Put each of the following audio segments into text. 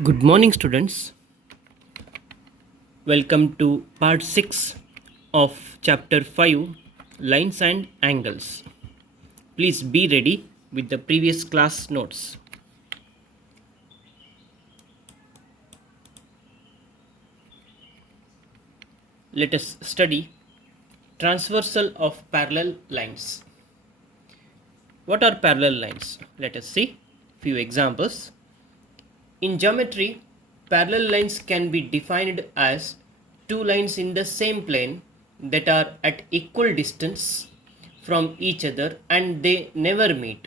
Good morning, students. Welcome to part 6 of chapter 5 Lines and Angles. Please be ready with the previous class notes. Let us study transversal of parallel lines. What are parallel lines? Let us see few examples. In geometry, parallel lines can be defined as two lines in the same plane that are at equal distance from each other and they never meet.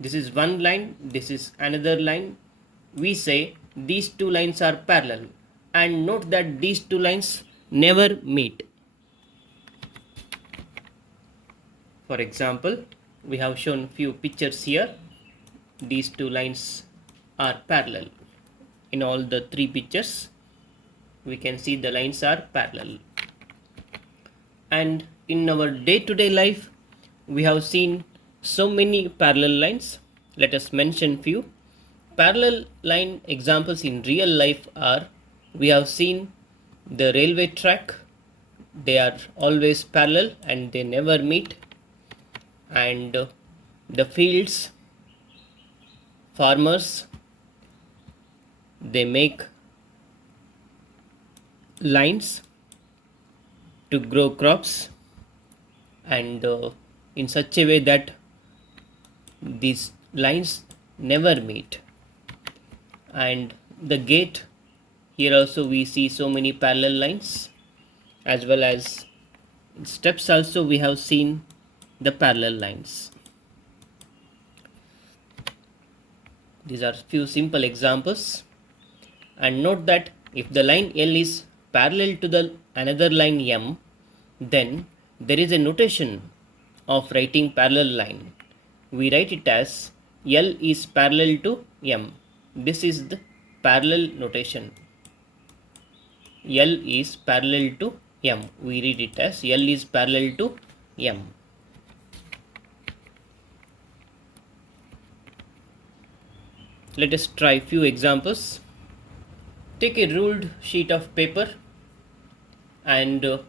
This is one line, this is another line. We say these two lines are parallel, and note that these two lines never meet. For example, we have shown few pictures here. These two lines are parallel. In all the three pictures, we can see the lines are parallel. And in our day-to-day life, we have seen so many parallel lines. Let us mention few. Parallel line examples in real life are, we have seen the railway track. They are always parallel and they never meet. And the fields, farmers, they make lines to grow crops, and in such a way that these lines never meet. And the gate, here also we see so many parallel lines, as well as steps also we have seen the parallel lines. These are few simple examples, and note that if the line L is parallel to the another line M, then there is a notation of writing parallel line. We write it as L is parallel to M. This is the parallel notation. L is parallel to M. We read it as L is parallel to M. Let us try few examples. Take a ruled sheet of paper and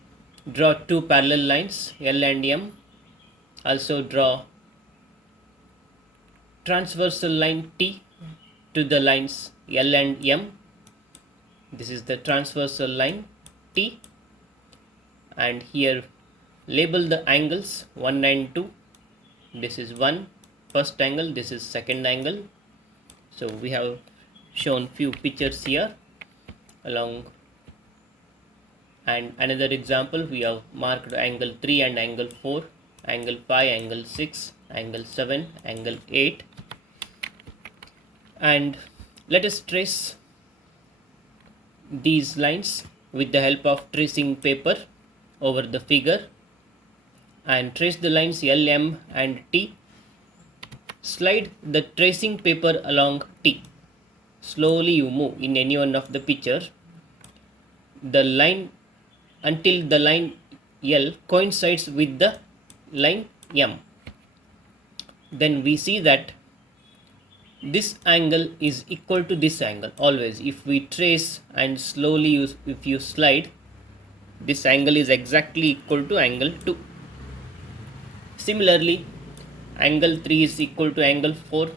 draw two parallel lines L and M. Also draw transversal line T to the lines L and M. This is the transversal line T, and here label the angles 1 and 2. This is first angle, this is second angle. So we have shown few pictures here along, and another example we have marked angle 3 and angle 4, angle 5, angle 6, angle 7, angle 8. And let us trace these lines with the help of tracing paper over the figure, and trace the lines L, M and T. Slide the tracing paper along T. Slowly you move in any one of the picture the line until the line L coincides with the line M. Then we see that this angle is equal to this angle always. If we trace and slowly if you slide, this angle is exactly equal to angle 2. Similarly, angle 3 is equal to angle 4,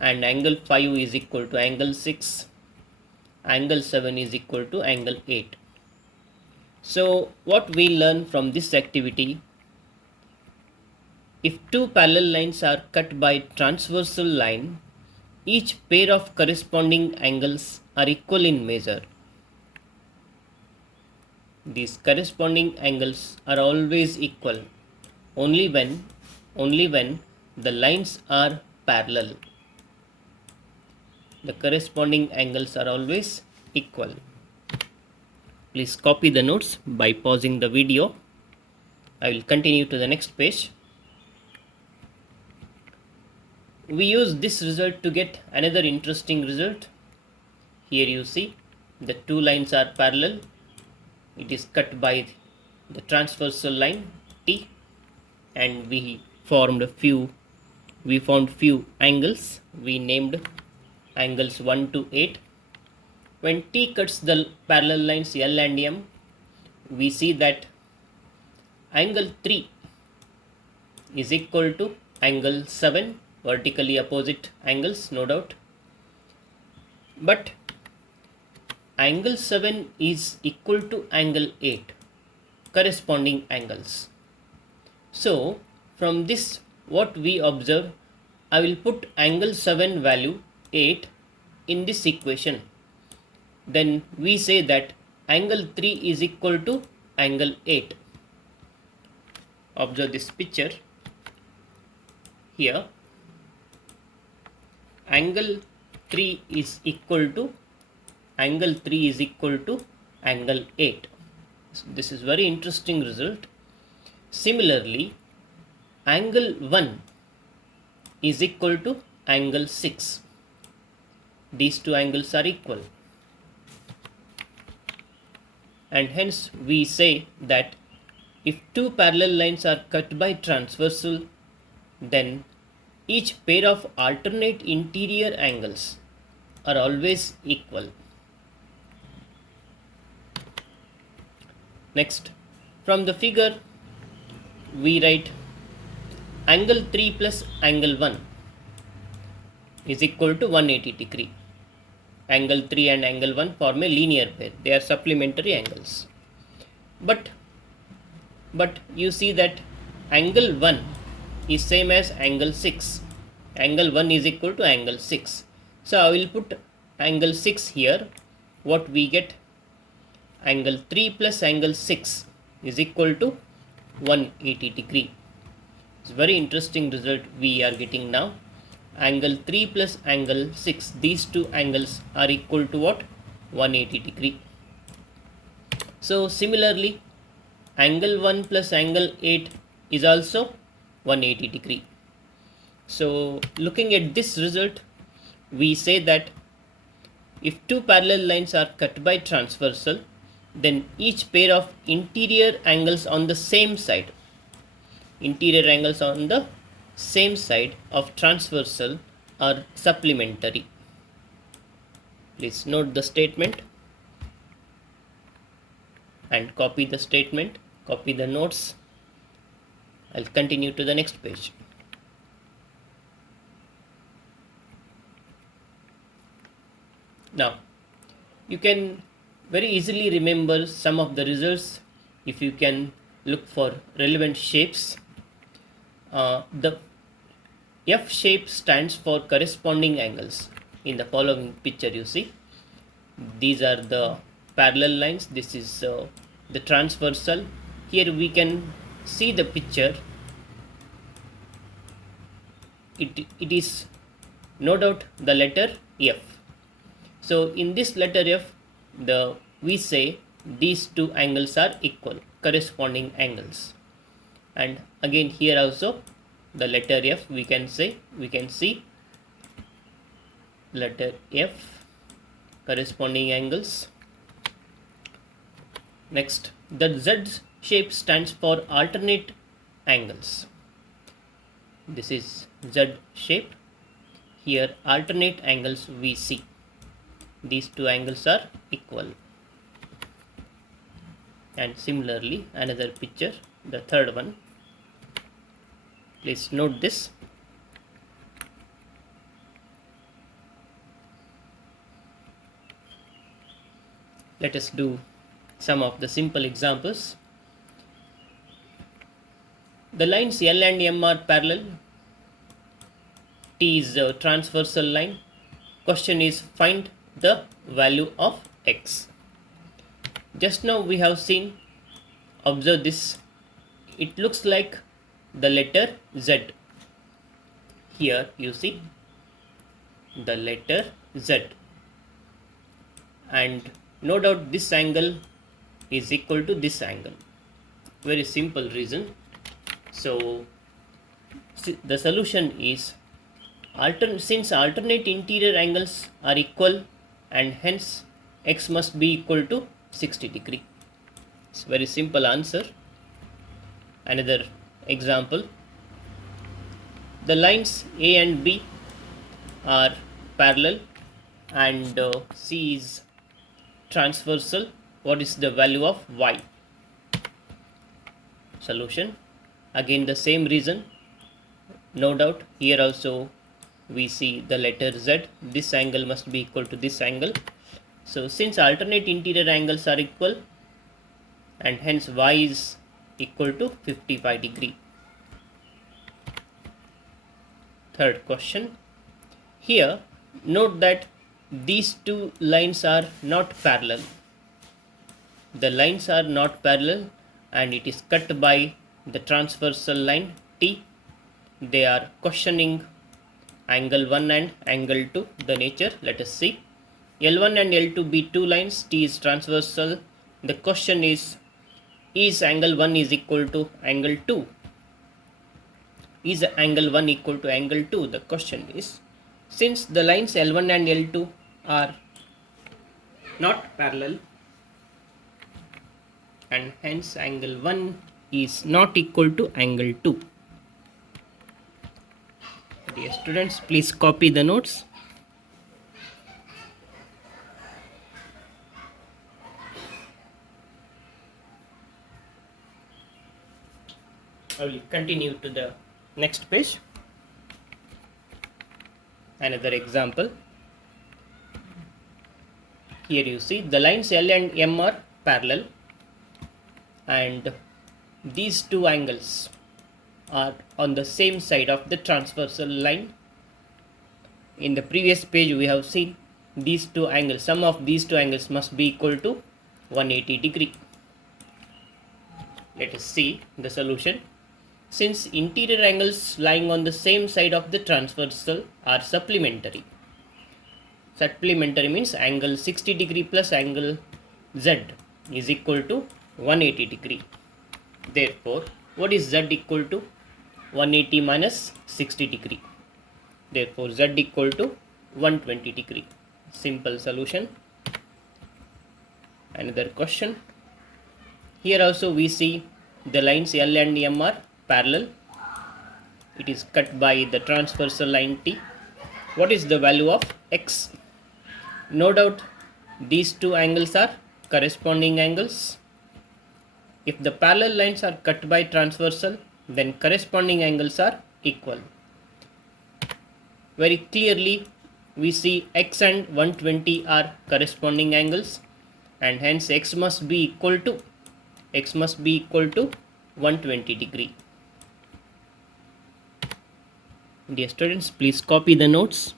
and angle 5 is equal to angle 6, angle 7 is equal to angle 8. So what we learn from this activity, if two parallel lines are cut by transversal line, each pair of corresponding angles are equal in measure. These corresponding angles are always equal only when the lines are parallel. The corresponding angles are always equal. Please copy the notes by pausing the video. I will continue to the next page. We use this result to get another interesting result. Here you see the two lines are parallel. It is cut by the transversal line T, and we found few angles. We named angles 1 to 8. When T cuts the parallel lines L and M, we see that angle 3 is equal to angle 7, vertically opposite angles, no doubt. But angle 7 is equal to angle 8, corresponding angles. So from this, what we observe, I will put angle 7 value 8 in this equation. Then we say that angle 3 is equal to angle 8. Observe this picture. Here, angle 3 is equal to angle 8. So this is very interesting result. Similarly, angle 1 is equal to angle 6. These two angles are equal. And hence we say that if two parallel lines are cut by transversal, then each pair of alternate interior angles are always equal. Next, from the figure, we write angle 3 plus angle 1 is equal to 180 degree. Angle 3 and angle 1 form a linear pair. They are supplementary angles. But you see that angle 1 is same as angle 6. Angle 1 is equal to angle 6. So I will put angle 6 here. What we get? Angle 3 plus angle 6 is equal to 180 degree. It's a very interesting result we are getting now. Angle 3 plus angle 6, these two angles are equal to what? 180 degree. So similarly, angle 1 plus angle 8 is also 180 degree. So looking at this result, we say that if two parallel lines are cut by transversal, then each pair of interior angles on the same side, of transversal are supplementary. Please note the statement and copy the statement, copy the notes. I'll continue to the next page. Now, you can very easily remember some of the results if you can look for relevant shapes. The F shape stands for corresponding angles. In the following picture, you see these are the parallel lines. This is the transversal. Here we can see the picture. It is no doubt the letter F. So in this letter F, we say these two angles are equal, corresponding angles. And again here also the letter F, we can see letter F, corresponding angles. Next, the Z shape stands for alternate angles. This is Z shape. Here alternate angles we see. These two angles are equal. And similarly, another picture, the third one. Please note this. Let us do some of the simple examples. The lines L and M are parallel. T is a transversal line. Question is, find the value of x. Just now we have seen, observe this, it looks like the letter Z. Here you see the letter Z, and no doubt this angle is equal to this angle. Very simple reason. So the solution is, since alternate interior angles are equal, and hence x must be equal to 60 degree. It's very simple answer. Another example, the lines A and B are parallel. and C is transversal, what is the value of y? Solution. Again the same reason, no doubt. Here also we see the letter Z. This angle must be equal to this angle. So since alternate interior angles are equal, and hence y is equal to 55 degree. Third question. Here note that these two lines are not parallel. The lines are not parallel and it is cut by the transversal line T. They are questioning angle 1 and angle 2. The nature, let us see. L1 and L2 be two lines, T is transversal. The question is angle 1 is equal to angle 2? Is angle 1 equal to angle 2? The question is, since the lines L1 and L2 are not parallel, and hence angle 1 is not equal to angle 2. Dear students, please copy the notes. I will continue to the next page. Another example. Here you see the lines L and M are parallel and these two angles are on the same side of the transversal line. In the previous page we have seen these two angles, sum of these two angles must be equal to 180 degree. Let us see the solution. Since interior angles lying on the same side of the transversal are supplementary. Supplementary means angle 60 degree plus angle Z is equal to 180 degree. Therefore, what is Z equal to? 180 minus 60 degree. Therefore, Z equal to 120 degree. Simple solution. Another question. Here also we see the lines L and M are parallel. It is cut by the transversal line T. What is the value of X? No doubt these two angles are corresponding angles. If the parallel lines are cut by transversal, then corresponding angles are equal. Very clearly we see X and 120 are corresponding angles and hence X must be equal to 120 degree. Dear students, please copy the notes.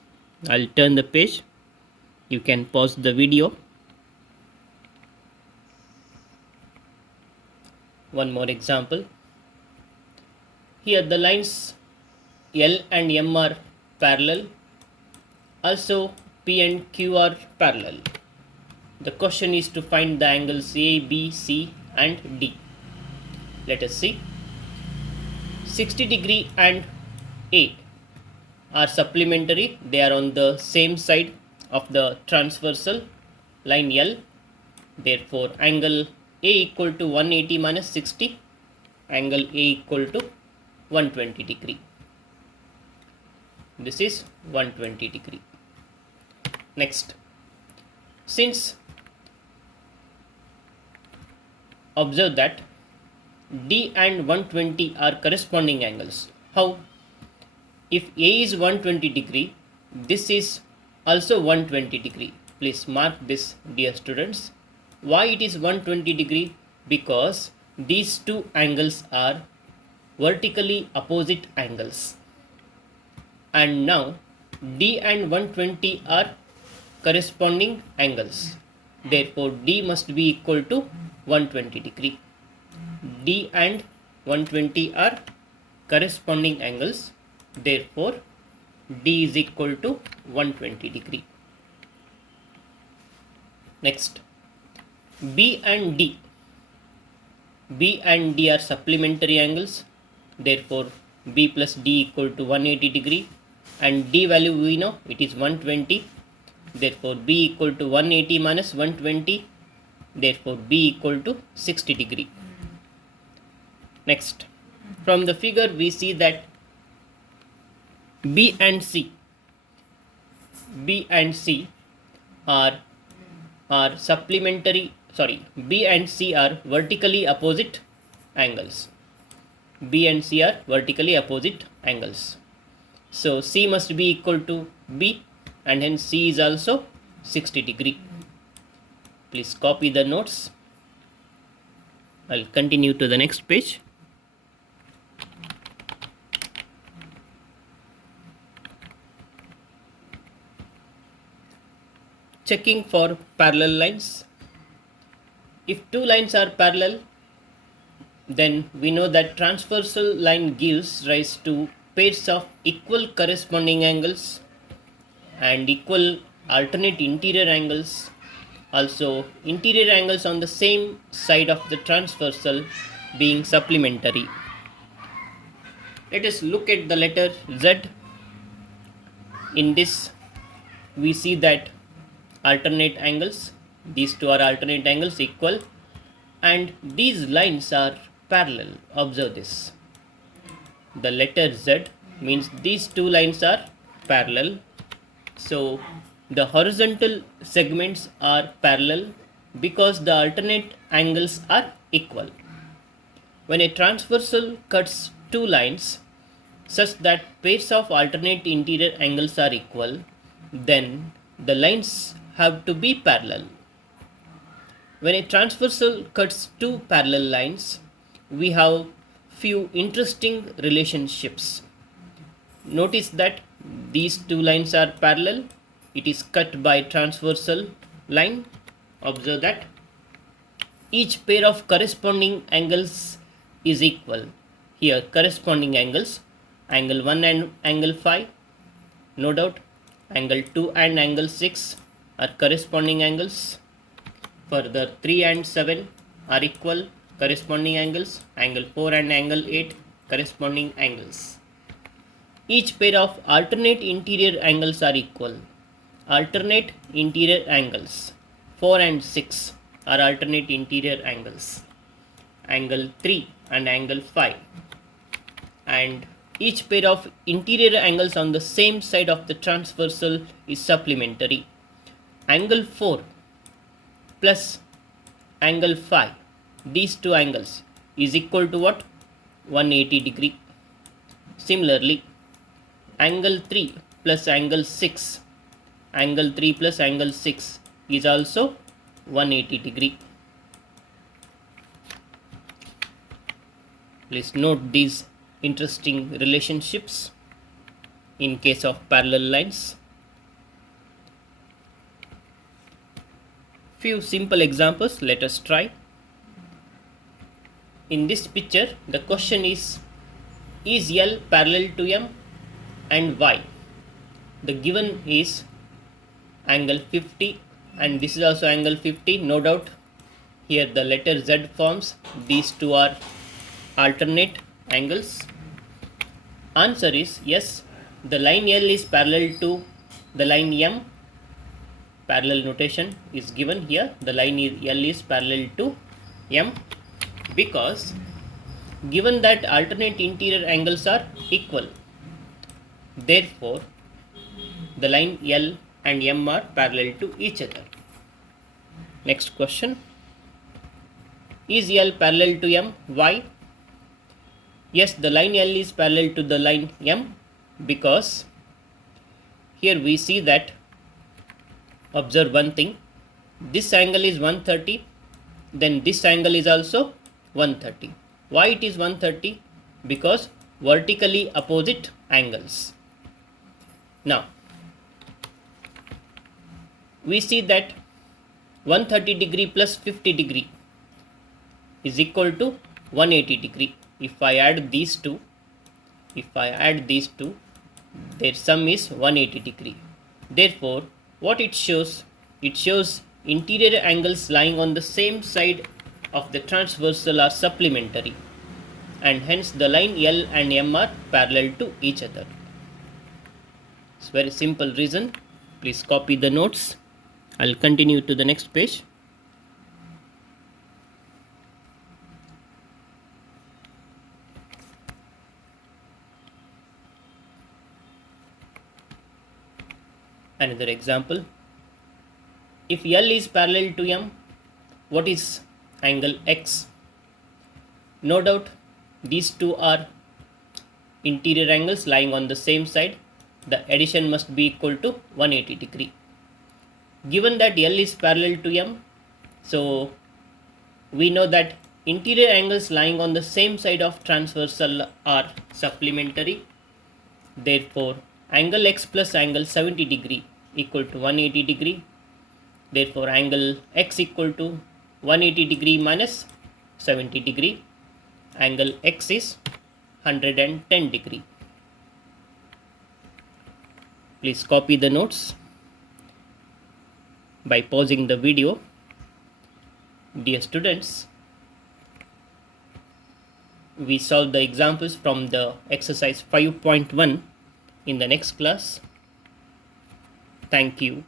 I'll turn the page. You can pause the video. One more example. Here the lines L and M are parallel. Also P and Q are parallel. The question is to find the angles A, B, C and D. Let us see. 60 degree and A are supplementary. They are on the same side of the transversal line L. Therefore, angle A equal to 180 minus 60. Angle A equal to 120 degree. This is 120 degree. Next, since observe that D and 120 are corresponding angles. How? If A is 120 degree, this is also 120 degree. Please mark this, dear students. Why it is 120 degree? Because these two angles are vertically opposite angles. And now D and 120 are corresponding angles. Therefore, D must be equal to 120 degree. D and 120 are corresponding angles. Therefore, D is equal to 120 degree. Next, B and D. B and D are supplementary angles. Therefore, B plus D equal to 180 degree. And D value we know, it is 120. Therefore, B equal to 180 minus 120. Therefore, B equal to 60 degree. Next, from the figure we see that B and C are supplementary, sorry, B and C are vertically opposite angles. B and C are vertically opposite angles. So C must be equal to B, and hence C is also 60 degree. Please copy the notes. I'll continue to the next page. Checking for parallel lines. If two lines are parallel, then we know that transversal line gives rise to pairs of equal corresponding angles and equal alternate interior angles. Also, interior angles on the same side of the transversal being supplementary. Let us look at the letter Z. In this, we see that alternate angles, these two are alternate angles equal, and these lines are parallel. Observe this. The letter Z means these two lines are parallel. So the horizontal segments are parallel because the alternate angles are equal. When a transversal cuts two lines such that pairs of alternate interior angles are equal, then the lines have to be parallel. When a transversal cuts two parallel lines, we have few interesting relationships. Notice that these two lines are parallel. It is cut by transversal line. Observe that each pair of corresponding angles is equal. Here corresponding angles, angle 1 and angle 5, no doubt angle 2 and angle 6 are corresponding angles. Further 3 and 7 are equal corresponding angles, angle 4 and angle 8 corresponding angles. Each pair of alternate interior angles are equal. Alternate interior angles 4 and 6 are alternate interior angles. Angle 3 and angle 5, and each pair of interior angles on the same side of the transversal is supplementary. Angle 4 plus angle 5, these two angles is equal to what? 180 degree. Similarly, angle 3 plus angle 6, angle 3 plus angle 6 is also 180 degree. Please note these interesting relationships in case of parallel lines. Few simple examples, let us try. In this picture, the question is L parallel to M and Y? The given is angle 50, and this is also angle 50, no doubt. Here the letter Z forms, these two are alternate angles. Answer is yes, the line L is parallel to the line M. Parallel notation is given here. The line L is parallel to M because given that alternate interior angles are equal, therefore the line L and M are parallel to each other. Next question. Is L parallel to M? Why? Yes, the line L is parallel to the line M because here we see that, observe one thing, this angle is 130, then this angle is also 130. Why it is 130? Because vertically opposite angles. Now, we see that 130 degree plus 50 degree is equal to 180 degree. If I add these two, their sum is 180 degree. Therefore, what it shows? It shows interior angles lying on the same side of the transversal are supplementary, and hence the line L and M are parallel to each other. It's very simple reason. Please copy the notes. I'll continue to the next page. Another example. if L is parallel to M, what is angle X? No doubt these two are interior angles lying on the same side. The addition must be equal to 180 degree. Given that L is parallel to M, so we know that interior angles lying on the same side of transversal are supplementary. Therefore, angle X plus angle 70 degree equal to 180 degree. Therefore, angle X equal to 180 degree minus 70 degree. Angle X is 110 degree. Please copy the notes by pausing the video. Dear students, we solve the examples from the exercise 5.1 in the next class. Thank you.